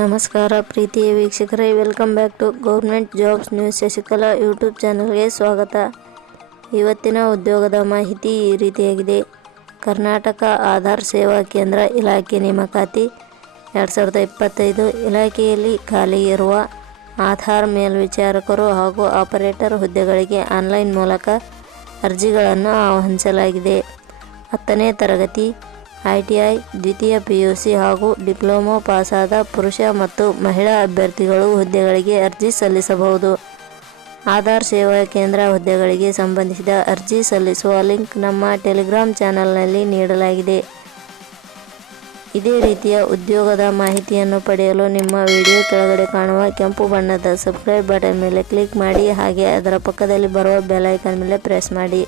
ನಮಸ್ಕಾರ ಪ್ರೀತಿಯ ವೀಕ್ಷಕರೇ, welcome back to government jobs news Shashikala YouTube ಚಾನಲ್ಗೆ ಸ್ವಾಗತ. ಇವತ್ತಿನ ಉದ್ಯೋಗದ ಮಾಹಿತಿ ಈ ರೀತಿಯಾಗಿದೆ. ಕರ್ನಾಟಕ ಆಧಾರ್ ಸೇವಾ ಕೇಂದ್ರ ಇಲಾಖೆ ನೇಮಕಾತಿ 2025 ಇಲಾಖೆಯಲ್ಲಿ ಖಾಲಿ ಇರುವ ಆಧಾರ್ ಮೇಲ್ವಿಚಾರಕರು ಹಾಗೂ ಆಪರೇಟರ್ ಹುದ್ದೆಗಳಿಗೆ ಆನ್ಲೈನ್ ಮೂಲಕ ಅರ್ಜಿಗಳನ್ನು ಆಹ್ವಾನಿಸಲಾಗಿದೆ. 10ನೇ ತರಗತಿ, ITI, ದ್ವಿತೀಯ PUC ಹಾಗೂ ಡಿಪ್ಲೊಮಾ ಪಾಸಾದ ಪುರುಷ ಮತ್ತು ಮಹಿಳಾ ಅಭ್ಯರ್ಥಿಗಳು ಹುದ್ದೆಗಳಿಗೆ ಅರ್ಜಿ ಸಲ್ಲಿಸಬಹುದು. ಆಧಾರ್ ಸೇವಾ ಕೇಂದ್ರ ಹುದ್ದೆಗಳಿಗೆ ಸಂಬಂಧಿಸಿದ ಅರ್ಜಿ ಸಲ್ಲಿಸುವ ಲಿಂಕ್ ನಮ್ಮ ಟೆಲಿಗ್ರಾಮ್ ಚಾನಲ್ನಲ್ಲಿ ನೀಡಲಾಗಿದೆ. ಇದೇ ರೀತಿಯ ಉದ್ಯೋಗದ ಮಾಹಿತಿಯನ್ನು ಪಡೆಯಲು ನಿಮ್ಮ ವಿಡಿಯೋ ಕೆಳಗಡೆ ಕಾಣುವ ಕೆಂಪು ಬಣ್ಣದ ಸಬ್ಸ್ಕ್ರೈಬ್ ಬಟನ್ ಮೇಲೆ ಕ್ಲಿಕ್ ಮಾಡಿ, ಹಾಗೆ ಅದರ ಪಕ್ಕದಲ್ಲಿ ಬರುವ ಬೆಲ್ ಐಕಾನ್ ಮೇಲೆ ಪ್ರೆಸ್ ಮಾಡಿ.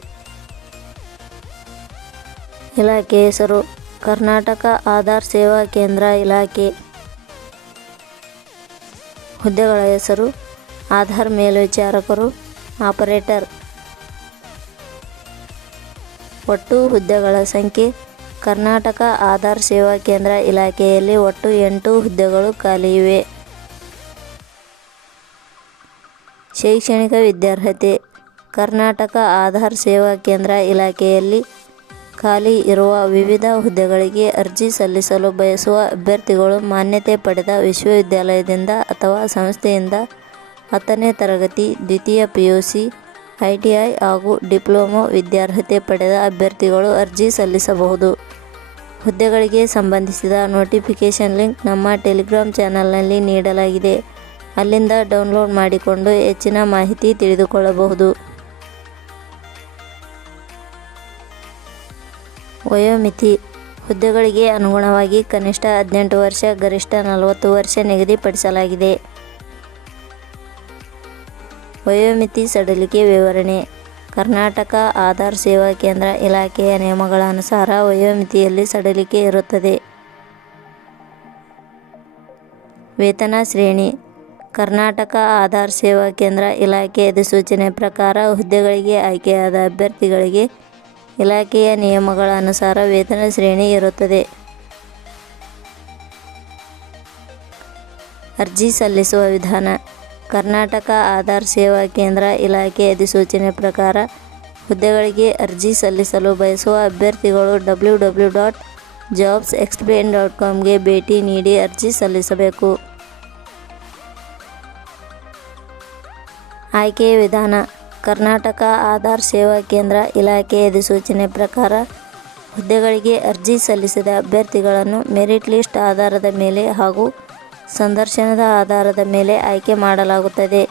ಇಲಾಖೆ ಹೆಸರು ಕರ್ನಾಟಕ ಆಧಾರ್ ಸೇವಾ ಕೇಂದ್ರ ಇಲಾಖೆ. ಹುದ್ದೆಗಳ ಹೆಸರು ಆಧಾರ್ ಮೇಲ್ವಿಚಾರಕರು, ಆಪರೇಟರ್. ಒಟ್ಟು ಹುದ್ದೆಗಳ ಸಂಖ್ಯೆ ಕರ್ನಾಟಕ ಆಧಾರ್ ಸೇವಾ ಕೇಂದ್ರ ಇಲಾಖೆಯಲ್ಲಿ ಒಟ್ಟು 8 ಹುದ್ದೆಗಳು ಖಾಲಿ ಇವೆ. ಶೈಕ್ಷಣಿಕ ವಿದ್ಯಾರ್ಹತೆ ಕರ್ನಾಟಕ ಆಧಾರ್ ಸೇವಾ ಕೇಂದ್ರ ಇಲಾಖೆಯಲ್ಲಿ ಖಾಲಿ ಇರುವ ವಿವಿಧ ಹುದ್ದೆಗಳಿಗೆ ಅರ್ಜಿ ಸಲ್ಲಿಸಲು ಬಯಸುವ ಅಭ್ಯರ್ಥಿಗಳು ಮಾನ್ಯತೆ ಪಡೆದ ವಿಶ್ವವಿದ್ಯಾಲಯದಿಂದ ಅಥವಾ ಸಂಸ್ಥೆಯಿಂದ 10ನೇ ತರಗತಿ, ದ್ವಿತೀಯ PUC, ITI ಹಾಗೂ ಡಿಪ್ಲೊಮಾ ವಿದ್ಯಾರ್ಹತೆ ಪಡೆದ ಅಭ್ಯರ್ಥಿಗಳು ಅರ್ಜಿ ಸಲ್ಲಿಸಬಹುದು. ಹುದ್ದೆಗಳಿಗೆ ಸಂಬಂಧಿಸಿದ ನೋಟಿಫಿಕೇಷನ್ ಲಿಂಕ್ ನಮ್ಮ ಟೆಲಿಗ್ರಾಮ್ ಚಾನಲ್ನಲ್ಲಿ ನೀಡಲಾಗಿದೆ. ಅಲ್ಲಿಂದ ಡೌನ್ಲೋಡ್ ಮಾಡಿಕೊಂಡು ಹೆಚ್ಚಿನ ಮಾಹಿತಿ ತಿಳಿದುಕೊಳ್ಳಬಹುದು. ವಯೋಮಿತಿ ಹುದ್ದೆಗಳಿಗೆ ಅನುಗುಣವಾಗಿ ಕನಿಷ್ಠ 18 ವರ್ಷ, ಗರಿಷ್ಠ 40 ವರ್ಷ ನಿಗದಿಪಡಿಸಲಾಗಿದೆ. ವಯೋಮಿತಿ ಸಡಿಲಿಕೆ ವಿವರಣೆ ಕರ್ನಾಟಕ ಆಧಾರ್ ಸೇವಾ ಕೇಂದ್ರ ಇಲಾಖೆಯ ನಿಯಮಗಳ ಅನುಸಾರ ವಯೋಮಿತಿಯಲ್ಲಿ ಸಡಿಲಿಕೆ ಇರುತ್ತದೆ. ವೇತನ ಶ್ರೇಣಿ ಕರ್ನಾಟಕ ಆಧಾರ್ ಸೇವಾ ಕೇಂದ್ರ ಇಲಾಖೆ ಅಧಿಸೂಚನೆ ಪ್ರಕಾರ ಹುದ್ದೆಗಳಿಗೆ ಆಯ್ಕೆಯಾದ ಅಭ್ಯರ್ಥಿಗಳಿಗೆ ಇಲಾಖೆಯ ನಿಯಮಗಳ ಅನುಸಾರ ವೇತನ ಶ್ರೇಣಿ ಇರುತ್ತದೆ. ಅರ್ಜಿ ಸಲ್ಲಿಸುವ ವಿಧಾನ ಕರ್ನಾಟಕ ಆಧಾರ್ ಸೇವಾ ಕೇಂದ್ರ ಇಲಾಖೆ ಅಧಿಸೂಚನೆ ಪ್ರಕಾರ ಹುದ್ದೆಗಳಿಗೆ ಅರ್ಜಿ ಸಲ್ಲಿಸಲು ಬಯಸುವ ಅಭ್ಯರ್ಥಿಗಳು www.jobsexplain.com ಭೇಟಿ ನೀಡಿ ಅರ್ಜಿ ಸಲ್ಲಿಸಬೇಕು. ಆಯ್ಕೆಯ ವಿಧಾನ ಕರ್ನಾಟಕ ಆಧಾರ್ ಸೇವಾ ಕೇಂದ್ರ ಇಲಾಖೆ ಅಧಿಸೂಚನೆ ಪ್ರಕಾರ ಹುದ್ದೆಗಳಿಗೆ ಅರ್ಜಿ ಸಲ್ಲಿಸಿದ ಅಭ್ಯರ್ಥಿಗಳನ್ನು ಮೆರಿಟ್ ಲಿಸ್ಟ್ ಆಧಾರದ ಮೇಲೆ ಹಾಗೂ ಸಂದರ್ಶನದ ಆಧಾರದ ಮೇಲೆ ಆಯ್ಕೆ ಮಾಡಲಾಗುತ್ತದೆ.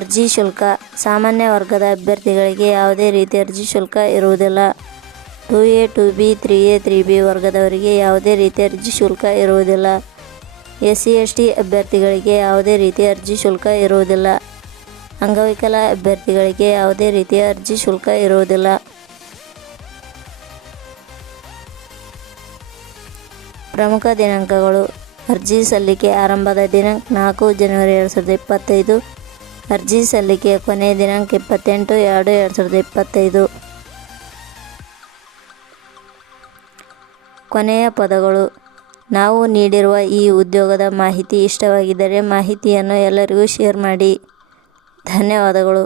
ಅರ್ಜಿ ಶುಲ್ಕ ಸಾಮಾನ್ಯ ವರ್ಗದ ಅಭ್ಯರ್ಥಿಗಳಿಗೆ ಯಾವುದೇ ರೀತಿ ಅರ್ಜಿ ಶುಲ್ಕ ಇರುವುದಿಲ್ಲ. 2A, 2B, 3A, 3B ವರ್ಗದವರಿಗೆ ಯಾವುದೇ ರೀತಿ ಅರ್ಜಿ ಶುಲ್ಕ ಇರುವುದಿಲ್ಲ. SC/ST ಅಭ್ಯರ್ಥಿಗಳಿಗೆ ಯಾವುದೇ ರೀತಿಯ ಅರ್ಜಿ ಶುಲ್ಕ ಇರುವುದಿಲ್ಲ. ಅಂಗವಿಕಲ ಅಭ್ಯರ್ಥಿಗಳಿಗೆ ಯಾವುದೇ ರೀತಿಯ ಅರ್ಜಿ ಶುಲ್ಕ ಇರುವುದಿಲ್ಲ. ಪ್ರಮುಖ ದಿನಾಂಕಗಳು ಅರ್ಜಿ ಸಲ್ಲಿಕೆ ಆರಂಭದ ದಿನಾಂಕ 4 ಜನವರಿ 2025. ಅರ್ಜಿ ಸಲ್ಲಿಕೆಯ ಕೊನೆಯ ದಿನಾಂಕ 28/2/2025. ಕೊನೆಯ ಪದಗಳು ನಾವು ನೀಡಿರುವ ಈ ಉದ್ಯೋಗದ ಮಾಹಿತಿ ಇಷ್ಟವಾಗಿದ್ದರೆ ಮಾಹಿತಿಯನ್ನು ಎಲ್ಲರಿಗೂ ಶೇರ್ ಮಾಡಿ. ಧನ್ಯವಾದಗಳು.